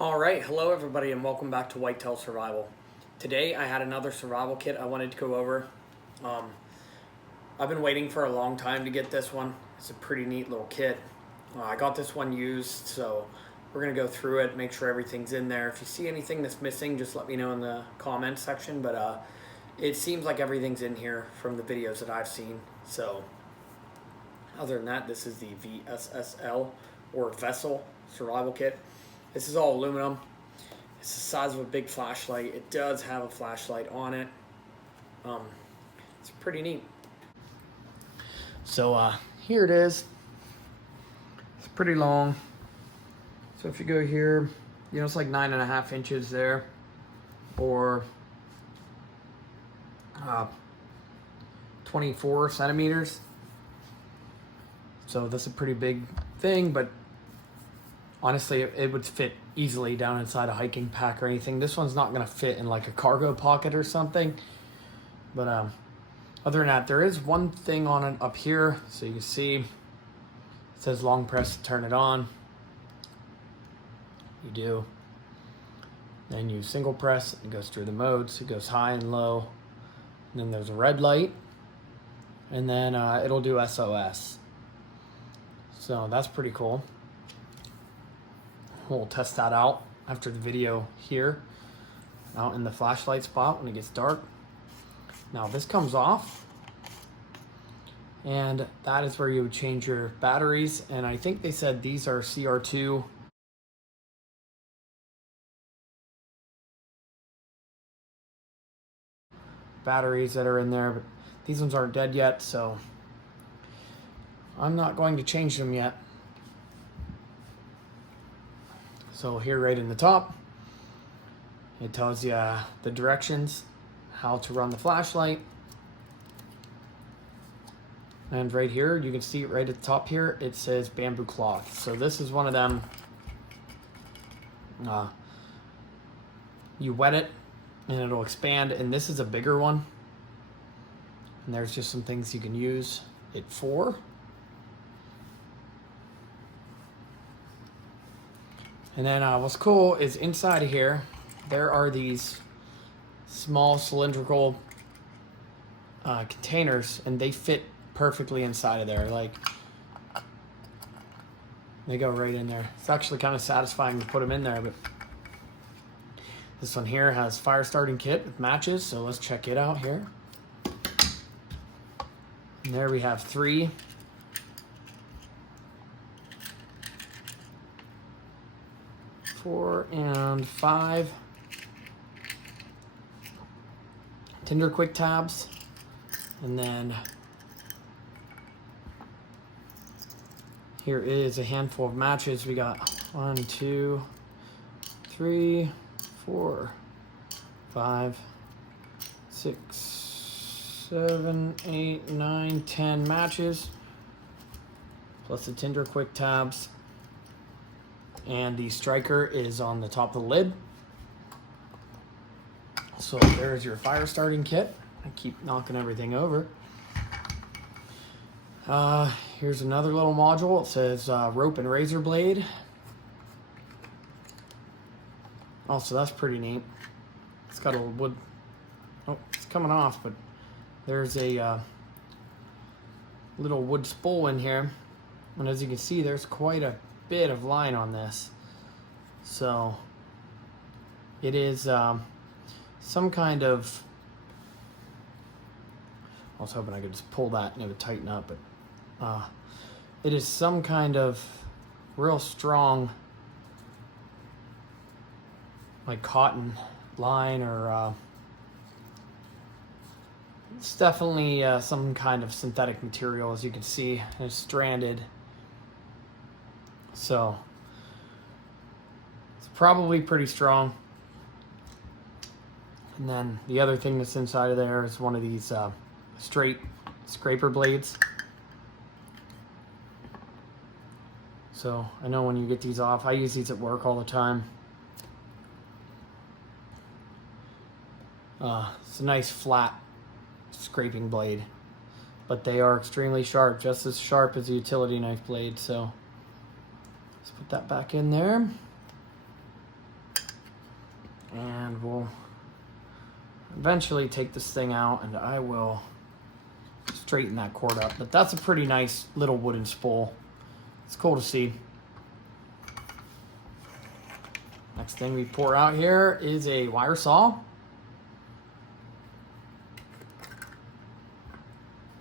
Alright, hello everybody and welcome back to Whitetail Survival. Today I had another survival kit I wanted to go over. I've been waiting for a long time to get this one. It's a pretty neat little kit. I got this one used, so we're going to go through it, make sure everything's in there. If you see anything that's missing, just let me know in the comments section, but it seems like everything's in here from the videos that I've seen. So other than that, this is the VSSL or Vessel survival kit. This is all aluminum. It's the size of a big flashlight. It does have a flashlight on it. It's pretty neat. So here it is. It's pretty long. So if you go here, you know, it's like 9.5 inches there, or 24 centimeters. So that's a pretty big thing, but honestly, it would fit easily down inside a hiking pack or anything. This one's not going to fit in like a cargo pocket or something. But other than that, there is one thing on it up here. So you can see it says long press to turn it on. You do. Then you single press. It goes through the modes. It goes high and low. And then there's a red light. And then it'll do SOS. So that's pretty cool. We'll test that out after the video here, out in the flashlight spot when it gets dark. Now this comes off, and that is where you would change your batteries. And I think they said these are CR2. Batteries that are in there, but these ones aren't dead yet, so I'm not going to change them yet. So here right in the top, it tells you the directions, how to run the flashlight. And right here, you can see it right at the top here, it says bamboo cloth. So this is one of them, you wet it and it'll expand, and this is a bigger one. And there's just some things you can use it for. And then what's cool is inside of here, there are these small cylindrical containers, and they fit perfectly inside of there. Like, they go right in there. It's actually kind of satisfying to put them in there. But this one here has fire starting kit with matches, so let's check it out here. And there we have 3. 4 and 5 Tinder quick tabs, and then here is a handful of matches. We got 1, 2, 3, 4, 5, 6, 7, 8, 9, 10 matches, plus the Tinder quick tabs. And the striker is on the top of the lid. So there's your fire starting kit. I keep knocking everything over. Here's another little module. It says rope and razor blade. Oh, so that's pretty neat. It's got a wood. Oh, it's coming off, but there's a little wood spool in here. And as you can see, there's quite a bit of line on this, so it is some kind of, I was hoping I could just pull that and it would tighten up, but it is some kind of real strong, like cotton line, or it's definitely some kind of synthetic material, as you can see, and it's stranded. So it's probably pretty strong. And then the other thing that's inside of there is one of these straight scraper blades. So I know when you get these off, I use these at work all the time. It's a nice flat scraping blade, but they are extremely sharp, just as sharp as a utility knife blade. So let's put that back in there. And we'll eventually take this thing out, and I will straighten that cord up. But that's a pretty nice little wooden spool. It's cool to see. Next thing we pour out here is a wire saw.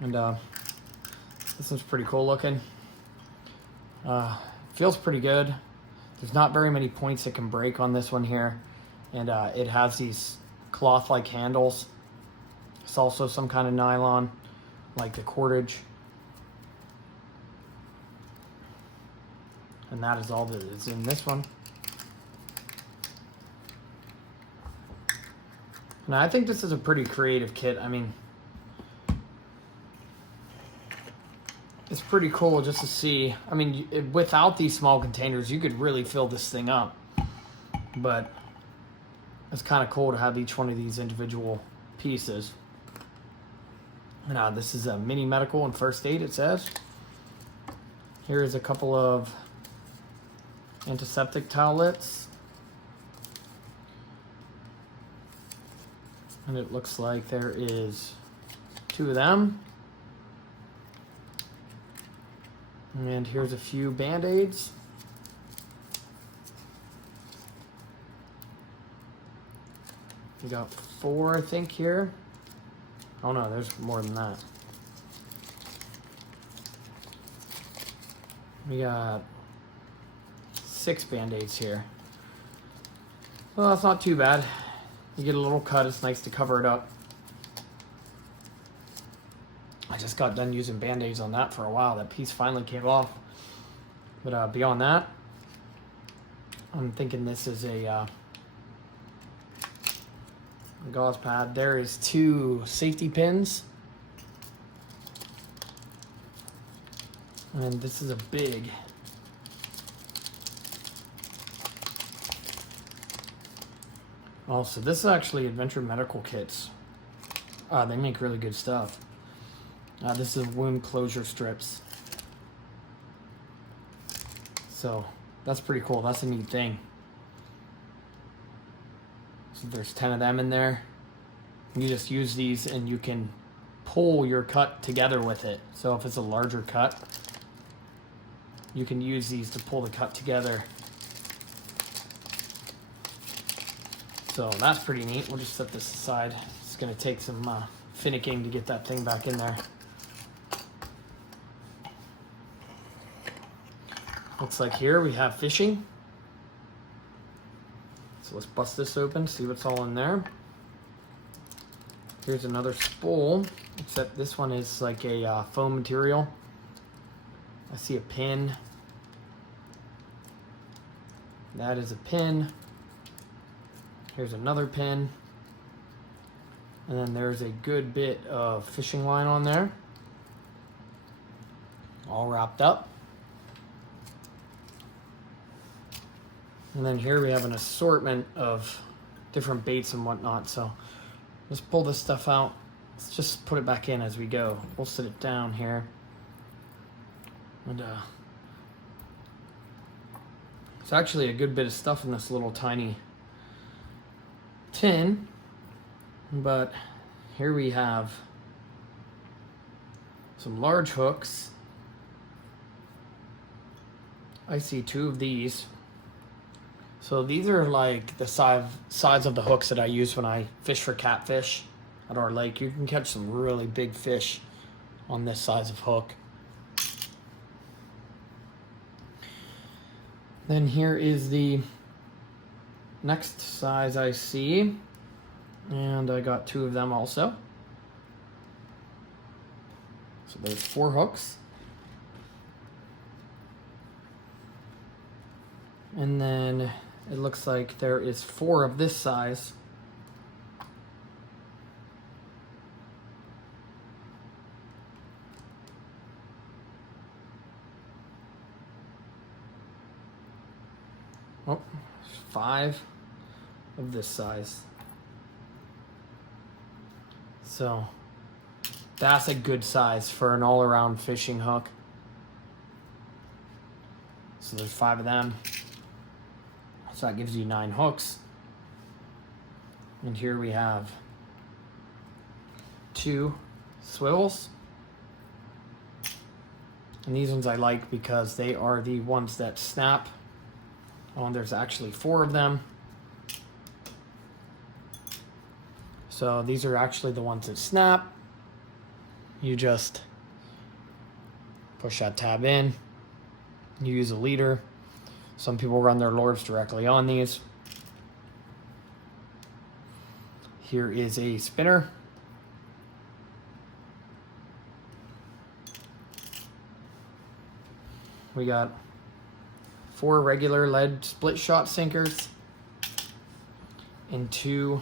And this one's pretty cool looking. Feels pretty good. There's not very many points that can break on this one here. And it has these cloth-like handles. It's also some kind of nylon, like the cordage. And that is all that is in this one. Now, I think this is a pretty creative kit. I mean, it's pretty cool just to see. I mean, without these small containers, you could really fill this thing up. But it's kind of cool to have each one of these individual pieces. Now, this is a mini medical and first aid, it says. Here is a couple of antiseptic towelettes. And it looks like there is 2 of them. And here's a few Band-Aids. We got 4, I think, here. Oh no, there's more than that. We got 6 Band-Aids here. Well, that's not too bad. You get a little cut, it's nice to cover it up. I just got done using Band-Aids on that for a while. That piece finally came off. But beyond that, I'm thinking this is a gauze pad. There is 2 safety pins. And this is a big also, this is actually Adventure Medical Kits. They make really good stuff. This is wound closure strips. So that's pretty cool. That's a neat thing. So there's 10 of them in there. You just use these and you can pull your cut together with it. So if it's a larger cut, you can use these to pull the cut together. So that's pretty neat. We'll just set this aside. It's gonna take some finicking to get that thing back in there. Looks like here we have fishing. So let's bust this open, see what's all in there. Here's another spool, except this one is like a foam material. I see a pin. That is a pin. Here's another pin. And then there's a good bit of fishing line on there. All wrapped up. And then here we have an assortment of different baits and whatnot. So let's pull this stuff out. Let's just put it back in as we go. We'll sit it down here. And it's actually a good bit of stuff in this little tiny tin. But here we have some large hooks. I see 2 of these. So these are like the size of the hooks that I use when I fish for catfish at our lake. You can catch some really big fish on this size of hook. Then here is the next size I see. And I got 2 of them also. So there's 4 hooks. And then it looks like there is 4 of this size. Oh, 5 of this size. So that's a good size for an all-around fishing hook. So there's 5 of them. So that gives you 9 hooks. And here we have 2 swivels. And these ones I like because they are the ones that snap. Oh, and there's actually 4 of them. So these are actually the ones that snap. You just push that tab in. You use a leader. Some people run their lures directly on these. Here is a spinner. We got 4 regular lead split shot sinkers and 2,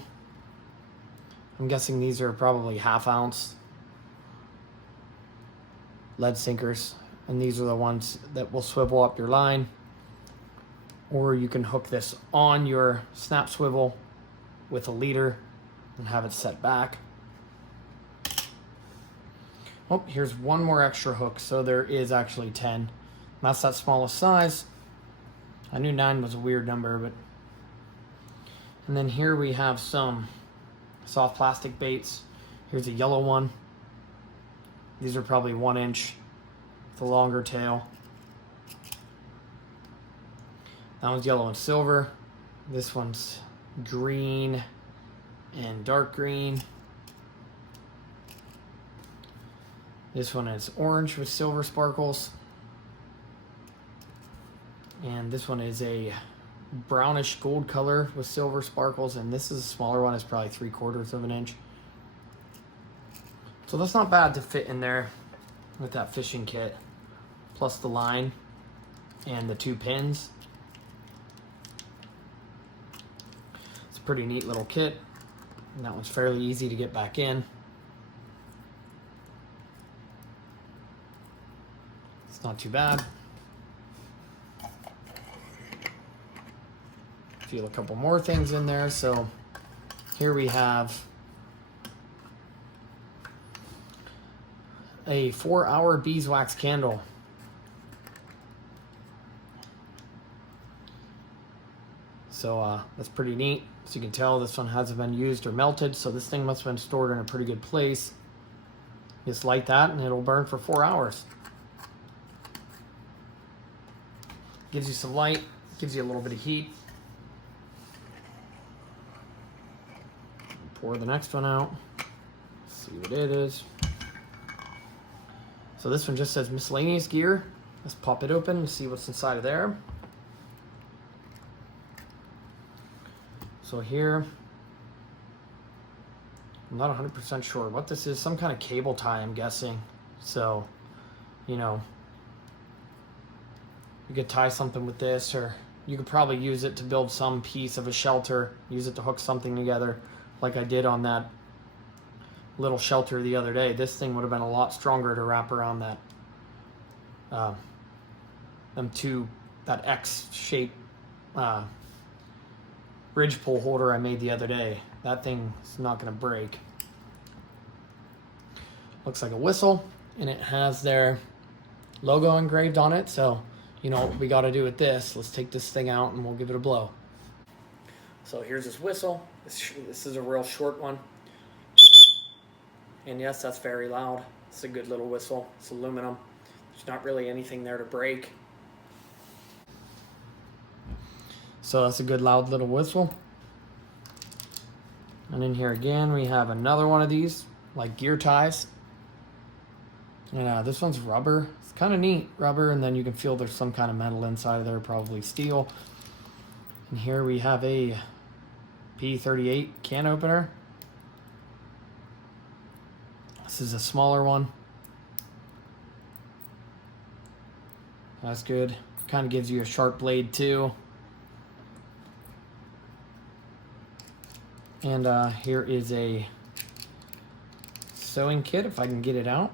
I'm guessing these are probably 1/2 ounce lead sinkers, and these are the ones that will swivel up your line, or you can hook this on your snap swivel with a leader and have it set back. Oh, here's 1 more extra hook, so there is actually 10. That's that smallest size. I knew 9 was a weird number, but... And then here we have some soft plastic baits. Here's a yellow one. These are probably 1 inch with a longer tail. That one's yellow and silver. This one's green and dark green. This one is orange with silver sparkles. And this one is a brownish gold color with silver sparkles, and this is a smaller one. It's probably 3/4 of an inch. So that's not bad to fit in there with that fishing kit, plus the line and the 2 pins. It's a pretty neat little kit, and that one's fairly easy to get back in. It's not too bad. Feel a couple more things in there. So here we have a 4-hour beeswax candle. So that's pretty neat. So you can tell this one hasn't been used or melted, so this thing must have been stored in a pretty good place. Just light that and it'll burn for 4 hours. Gives you some light, gives you a little bit of heat. Pour the next one out. See what it is. So this one just says miscellaneous gear. Let's pop it open and see what's inside of there. So here, I'm not 100% sure what this is. Some kind of cable tie, I'm guessing. So, you know, you could tie something with this, or you could probably use it to build some piece of a shelter, use it to hook something together, like I did on that little shelter the other day. This thing would have been a lot stronger to wrap around that that X-shaped ridge pole holder I made the other day. That thing is not going to break. Looks like a whistle, and it has their logo engraved on it. So, you know what we got to do with this. Let's take this thing out and we'll give it a blow. So here's this whistle. This is a real short one. And yes, that's very loud. It's a good little whistle. It's aluminum. There's not really anything there to break. So that's a good loud little whistle. And in here again, we have another one of these, like gear ties. And this one's rubber. It's kind of neat, rubber, and then you can feel there's some kind of metal inside of there, probably steel. And here we have a P38 can opener. This is a smaller one. That's good. Kind of gives you a sharp blade too. And here is a sewing kit, if I can get it out.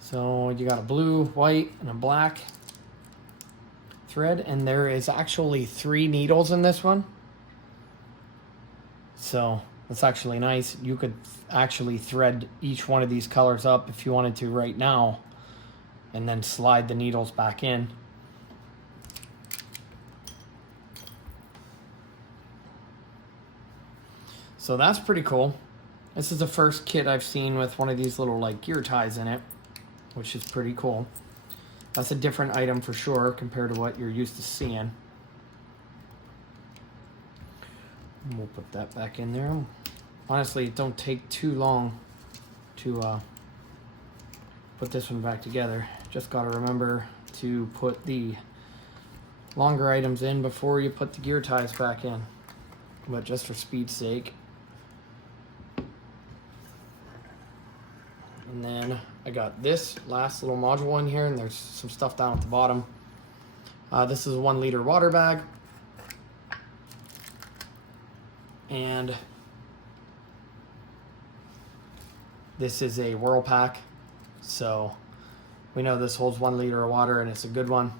So you got a blue, white, and a black thread, and there is actually 3 needles in this one. So that's actually nice. You could actually thread each one of these colors up if you wanted to right now, and then slide the needles back in. So that's pretty cool. This is the first kit I've seen with one of these little like gear ties in it, which is pretty cool. That's a different item for sure compared to what you're used to seeing. And we'll put that back in there. Honestly, it don't take too long to put this one back together. Just got to remember to put the longer items in before you put the gear ties back in. But just for speed's sake. And then I got this last little module in here, and there's some stuff down at the bottom. This is a 1 liter water bag. And this is a whirl pack. So we know this holds 1 liter of water, and it's a good one.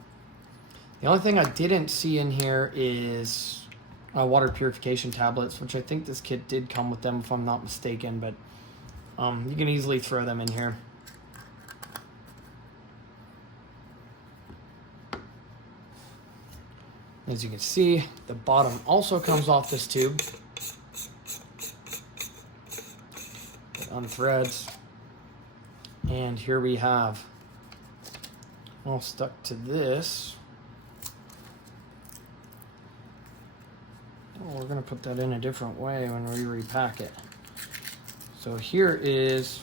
The only thing I didn't see in here is water purification tablets, which I think this kit did come with them if I'm not mistaken, but you can easily throw them in here. As you can see, the bottom also comes off this tube. It unthreads. And here we have all stuck to this. Oh, we're going to put that in a different way when we repack it. So here is,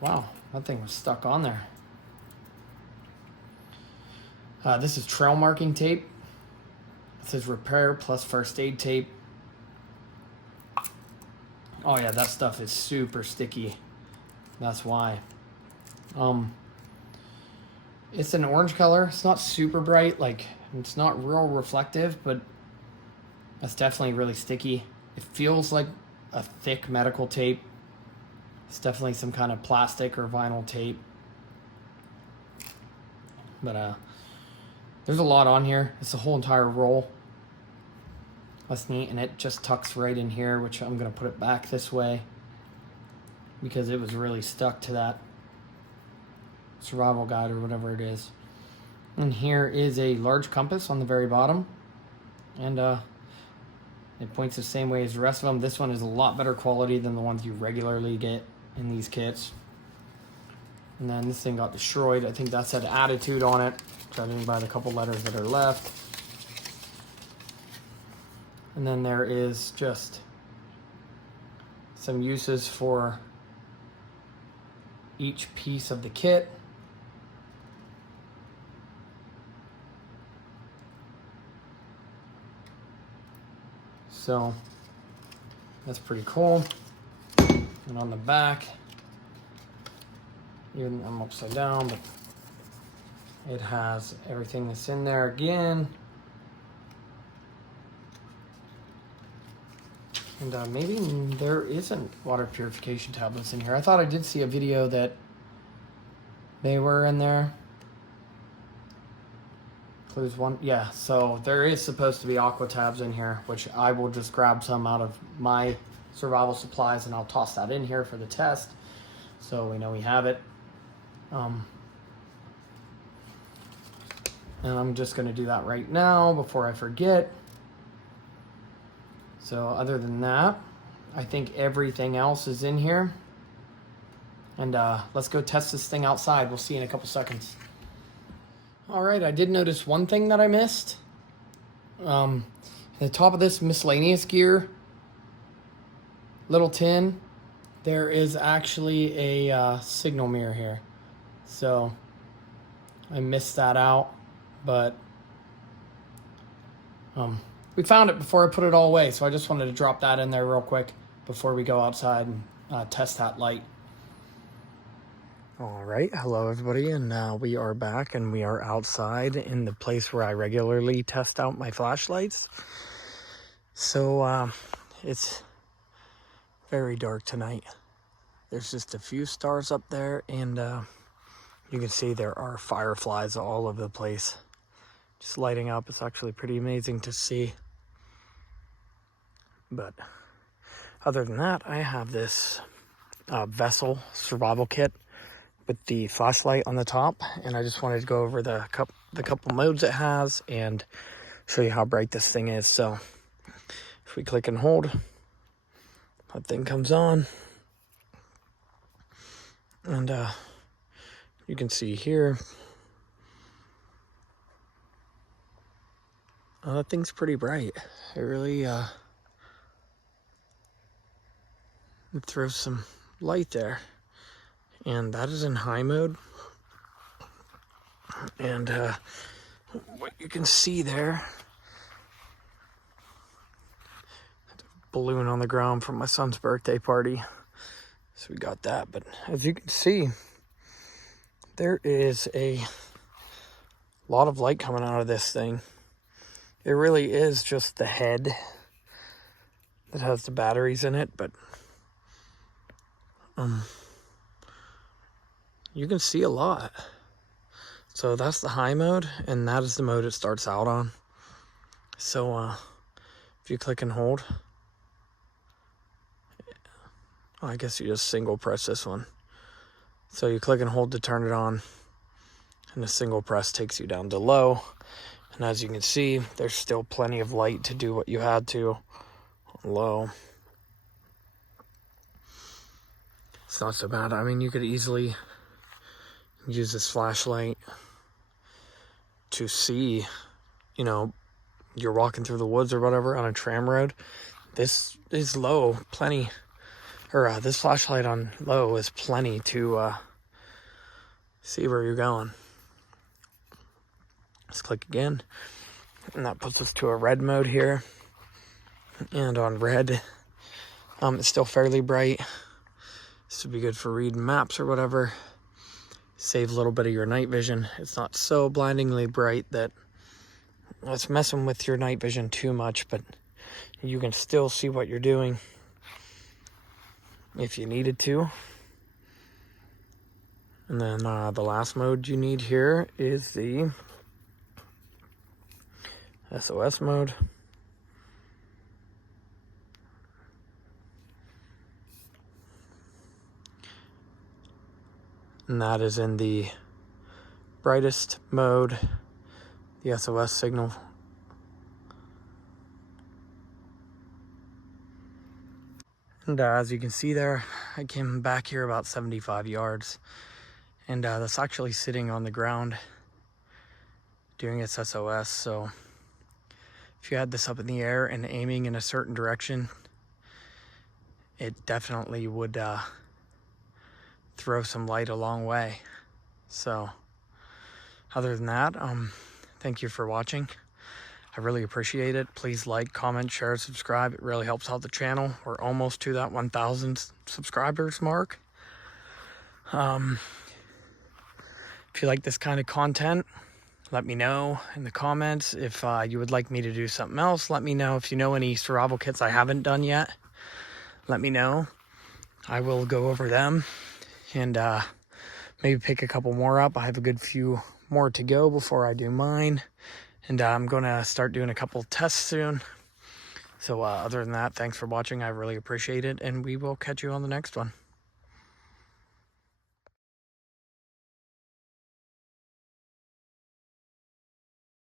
wow, that thing was stuck on there. This is trail marking tape. It says repair plus first aid tape. Oh yeah, that stuff is super sticky. That's why. It's an orange color. It's not super bright, like it's not real reflective, but that's definitely really sticky. It feels like a thick medical tape. It's definitely some kind of plastic or vinyl tape. But there's a lot on here. It's a whole entire roll. That's neat, and it just tucks right in here, which I'm gonna put it back this way because it was really stuck to that survival guide or whatever it is. And here is a large compass on the very bottom, and it points the same way as the rest of them. This one is a lot better quality than the ones you regularly get in these kits. And then this thing got destroyed. I think that's had attitude on it, judging by the couple letters that are left. And then there is just some uses for each piece of the kit. So that's pretty cool. And on the back, even I'm upside down, but it has everything that's in there again. And maybe there isn't water purification tablets in here. I thought I did see a video that they were in there. Includes one, yeah, so there is supposed to be aqua tabs in here, which I will just grab some out of my survival supplies and I'll toss that in here for the test, so we know we have it. And I'm just gonna do that right now before I forget. So other than that, I think everything else is in here. And let's go test this thing outside. We'll see in a couple seconds. All right, I did notice one thing that I missed. At the top of this miscellaneous gear little tin, there is actually a signal mirror here. So I missed that out, but we found it before I put it all away, so I just wanted to drop that in there real quick before we go outside and test that light. All right, hello everybody, and we are back and we are outside in the place where I regularly test out my flashlights. So it's very dark tonight. There's just a few stars up there, and you can see there are fireflies all over the place, just lighting up. It's actually pretty amazing to see. But other than that, I have this VSSL survival kit with the flashlight on the top, and I just wanted to go over the couple modes it has and show you how bright this thing is. So If we click and hold, that thing comes on. And you can see here, that thing's pretty bright. It really it throws some light there. And that is in high mode. And what you can see there, balloon on the ground from my son's birthday party. So we got that. But as you can see, there is a lot of light coming out of this thing. It really is just the head that has the batteries in it, but you can see a lot. So that's the high mode, and that is the mode it starts out on. So if you click and hold, I guess you just single press this one. So you click and hold to turn it on, and the single press takes you down to low. And as you can see, there's still plenty of light to do what you had to on low. It's not so bad. I mean, you could easily use this flashlight to see, you know, you're walking through the woods or whatever on a tram road. This is low, plenty, or this flashlight on low is plenty to see where you're going. Let's click again, and that puts us to a red mode here. And on red, it's still fairly bright. This would be good for reading maps or whatever. Save a little bit of your night vision. It's not so blindingly bright that it's messing with your night vision too much, but you can still see what you're doing if you needed to. And then the last mode you need here is the SOS mode. And that is in the brightest mode, the SOS signal. And as you can see there, I came back here about 75 yards. And that's actually sitting on the ground doing its SOS. So if you had this up in the air and aiming in a certain direction, it definitely would throw some light a long way. So other than that, thank you for watching. I really appreciate it. Please like, comment, share, subscribe. It really helps out the channel. We're almost to that 1,000 subscribers mark. If you like this kind of content, let me know in the comments. If you would like me to do something else, let me know. If you know any survival kits I haven't done yet, let me know. I will go over them and maybe pick a couple more up. I have a good few more to go before I do mine. And I'm going to start doing a couple tests soon. So other than that, thanks for watching. I really appreciate it. And we will catch you on the next one.